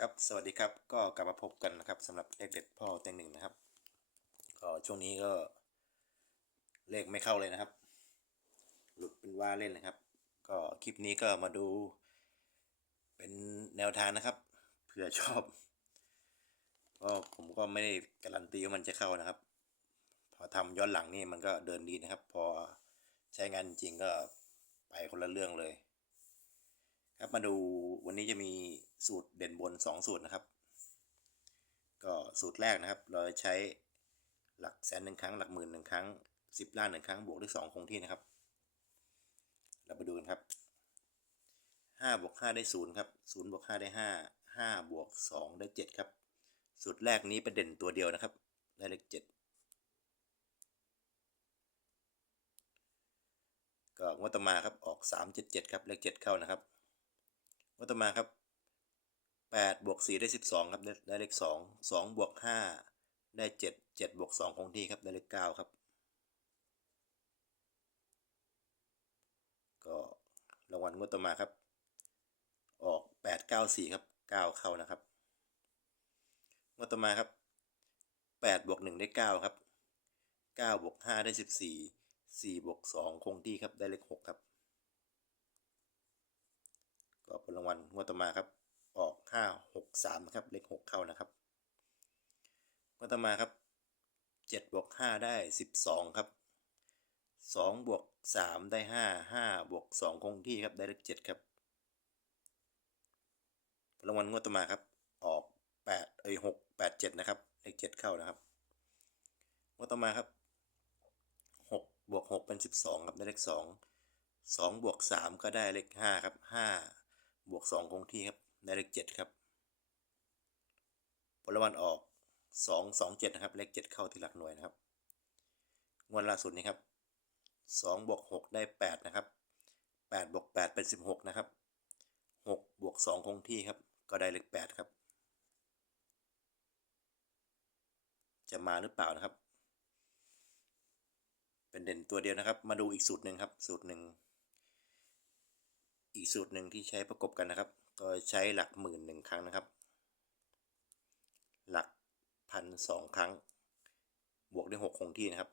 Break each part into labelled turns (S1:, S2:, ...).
S1: ครับสวัสดีครับก็กลับมาพบกันนะครับสำหรับเลขเด็ดพ่อเต็งหนึ่งนะครับ ก็ช่วงนี้ก็เลขไม่เข้าเลยนะครับ หลุดเป็นว่าเล่นนะครับ ก็คลิปนี้ก็มาดู เป็นแนวทางนะครับเผื่อชอบก็ผมก็ไม่ได้การันตีว่ามันจะเข้านะครับ พอทำย้อนหลังนี่มันก็เดินดีนะครับ พอใช้งานจริงก็ไปคนละเรื่องเลย ครับมาดูวันนี้จะมีสูตรเด่นบน 2 สูตรนะครับ ก็สูตรแรกนะครับ เราใช้หลักแสนหนึ่งครั้ง หลักหมื่นหนึ่งครั้งสิบล้านหนึ่งครั้ง บวกด้วยสองคงที่นะครับ เราไปดูกันครับห้าบวกห้าได้ศูนย์ครับศูนย์บวกห้าได้ห้าห้าบวกสองได้เจ็ดครับ สูตรแรกนี้ป็นเด่นตัวเดียวนะครับ ได้เลขเจ็ดก็งวดต่อมาครับออกสามเจ็ดเจ็ดครับ เลขเจ็ดเข้านะครับ วดต่อมาครับแปดบวกสี่ได้สิบสองครับ ได้ได้เลขสองสองบวกห้าได้เจ็ดเจ็ดบวกสองคงที่ครับ ได้เลขเก้าครับ ก็รางวัลงวดต่อมาครับ ออกแปดเก้าสี่ครับเก้าเข้านะครับงวดต่อมาครับแปดบวกหนึ่งได้เก้าครับเก้าบวกห้าได้สิบสี่สี่บวกสองคงที่ครับ ได้เลขหกครับ ก็ผลรางวัลงวดต่อมาครับ ออกห้าหกสามนะครับ เลขหกเข้านะครับงวดต่อมาครับเจ็ดบวกห้าได้สิบสองครับสองบวกสามได้ห้าห้าบวกสองคงที่ครับ ได้เลขเจ็ดครับผลรางวัลงวดต่อมาครับ ออกแปดเอ้ยหกแปดเจ็ดนะครับ เลขเจ็ดเข้านะครับงวดต่อมาครับหกบวกหกเป็นสิบสองครับ ได้เลขสองสองบวกสามก็ได้เลขห้าครับห้า บวกสองคงที่ครับได้เลขเจ็ดครับผลรางวัลออกสองสองเจ็ดนะครับเลขเจ็ดเข้าที่หลักหน่วยนะครับงวดล่าสุดนี้ครับสองบวกหกได้แปดนะครับแปดบวกแปดเป็นสิบหกนะครับหกบวกสองคงที่ครับ ก็ได้เลขแปดครับ จะมาหรือเปล่านะครับ เป็นเด่นตัวเดียวนะครับ มาดูอีกสูตรหนึ่งครับ สูตรหนึ่ง อีกสูตรหนึ่งที่ใช้ประกบกันนะครับ ก็ใช้หลักหมื่นหนึ่งครั้งนะครับ หลักพันสองครั้ง บวกด้วยหกคงที่นะครับ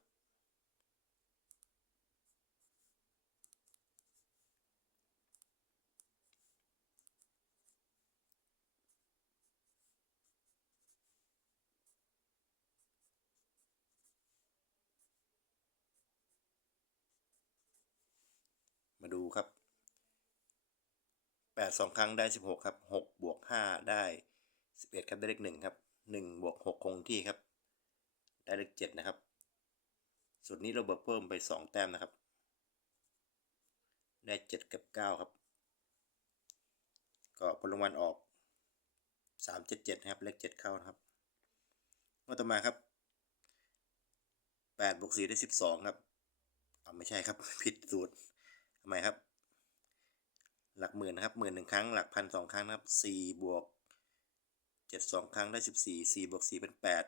S1: มาดูครับ แปดสองครั้งได้สิบหกครับหกบวกห้าได้สิบเอ็ดครับ ได้เลขหนึ่งครับหนึ่งบวกหกคงที่ครับ ได้เลขเจ็ดนะครับสูตรนี้เราเบิกเพิ่มไปสองแต้มนะครับ ได้เจ็ดกับเก้าครับ ก็ผลรางวัลออกสามเจ็ดเจ็ดนะครับ เลขเจ็ดเข้านะครับงวดต่อมาครับแปดบวกสี่ได้สิบสองครับอ่าไม่ใช่ครับ ผิดสูตรทำไมครับ หลักหมื่นนะครับหมื่นหนึ่งครั้งหลักพันสองครั้งนะครับสี่บวกเจ็ดสองครั้งได้สิบสี่สี่บวกสี่เป็นแปด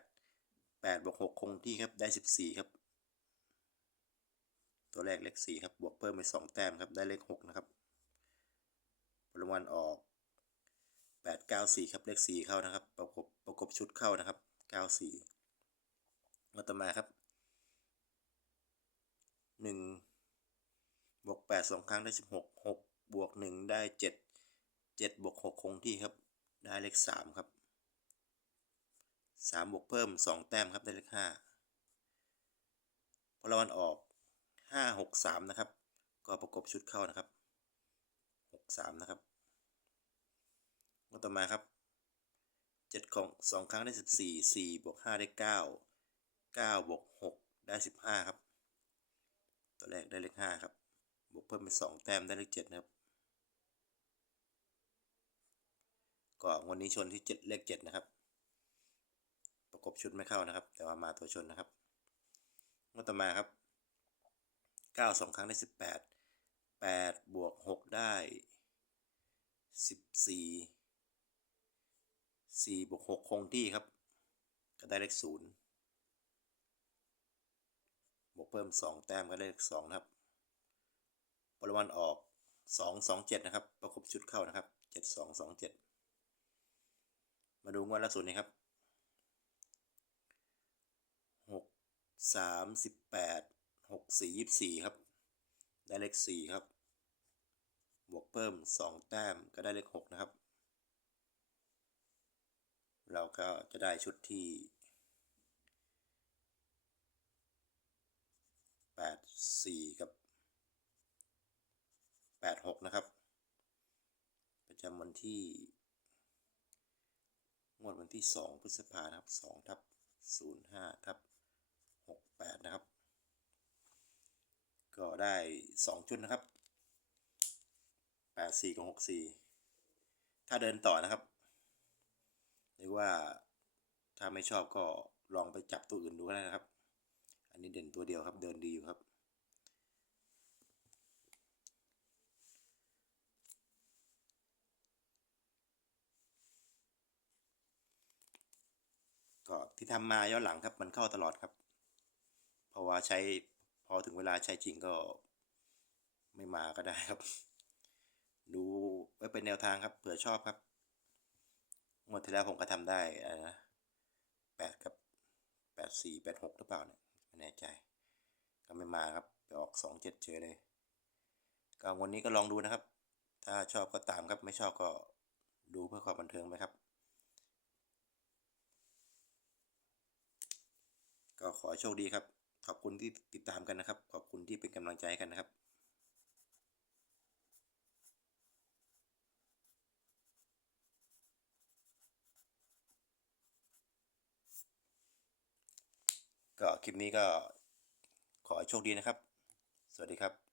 S1: แปดบวกหกคงที่ครับได้สิบสี่ครับ ตัวแรกเลขสี่ครับบวกเพิ่มไปสองแต้มครับได้เลขหกนะครับผลรางวัลออกแปดเก้าสี่ครับเลขสี่เข้านะครับ ประกบประกบชุดเข้านะครับเก้าสี่มาต่อมาครับหนึ่งบวกแปดสองครั้งได้สิบหกหก บวกหนึ่งได้เจ็ดเจ็ดบวกหกคงที่ครับ ได้เลขสามครับสามบวกเพิ่มสองแต้มครับ ได้เลขห้าพอรางวัลออกห้าหกสามนะครับ ก็ประกบชุดเข้านะครับหกสามนะครับงวดต่อมาครับเจ็ดของสองครั้งได้สิบสี่สี่บวกห้าได้เก้าเก้าบวกหกได้สิบห้าครับ ตัวแรกได้เลขห้าครับ บวกเพิ่มเป็นสองแต้มได้เลขเจ็ดนะครับ ก็วันนี้ชนที่เจ็ดเลขเจ็ดนะครับ ประกบชุดไม่เข้านะครับ แต่ว่ามาตัวชนนะครับงวดต่อมาครับเก้าสองครั้งได้สิบแปดแปดบวกหกได้สิบสี่สี่บวกหกคงที่ครับ ก็ได้เลขศูนย์บวกเพิ่มสองแต้มก็ได้เลขสองครับปริวันออกสองสองเจ็ดนะครับ ประกบชุดเข้านะครับเจ็ดสองสองเจ็ด มาดูงวดล่าสุดนี้ครับหกสามสิบแปดหกสี่ยี่สี่ครับ ได้เลขสี่ครับ บวกเพิ่มสองแต้มก็ได้เลขหกนะครับ เราก็จะได้ชุดที่แปดสี่กับแปดหกนะครับ ประจำวันที่ งวดวันที่สองพฤษภาครับสองทับศูนย์ห้าทับหกแปดนะครับ ก็ได้สองชุดนะครับแปดสี่กับหกสี่ถ้าเดินต่อนะครับ หรือว่าถ้าไม่ชอบก็ลองไปจับตัวอื่นดูก็ได้นะครับ อันนี้เด่นตัวเดียวครับ เดินดีอยู่ครับ ก็ ที่ทำมาย้อนหลังครับ มันเข้าตลอดครับ เพราะว่าใช้พอถึงเวลาใช้จริงก็ไม่มาก็ได้ครับ ดูไว้เป็นแนวทางครับเผื่อชอบครับงวดที่แล้วผมก็ทำได้อะนะแปดกับแปดสี่แปดหกหรือเปล่าเนี่ยไม่แน่ใจ ก็ไม่มาครับไปออกสองเจ็ดเฉยเลยก็วันนี้ก็ลองดูนะครับ ถ้าชอบก็ตามครับไม่ชอบก็ดูเพื่อความบันเทิงไหมครับ ก็ขอโชคดีครับ ขอบคุณที่ติดตามกันนะครับ ขอบคุณที่เป็นกำลังใจให้กันนะครับก็คลิปนี้ก็ขอโชคดีนะครับ สวัสดีครับ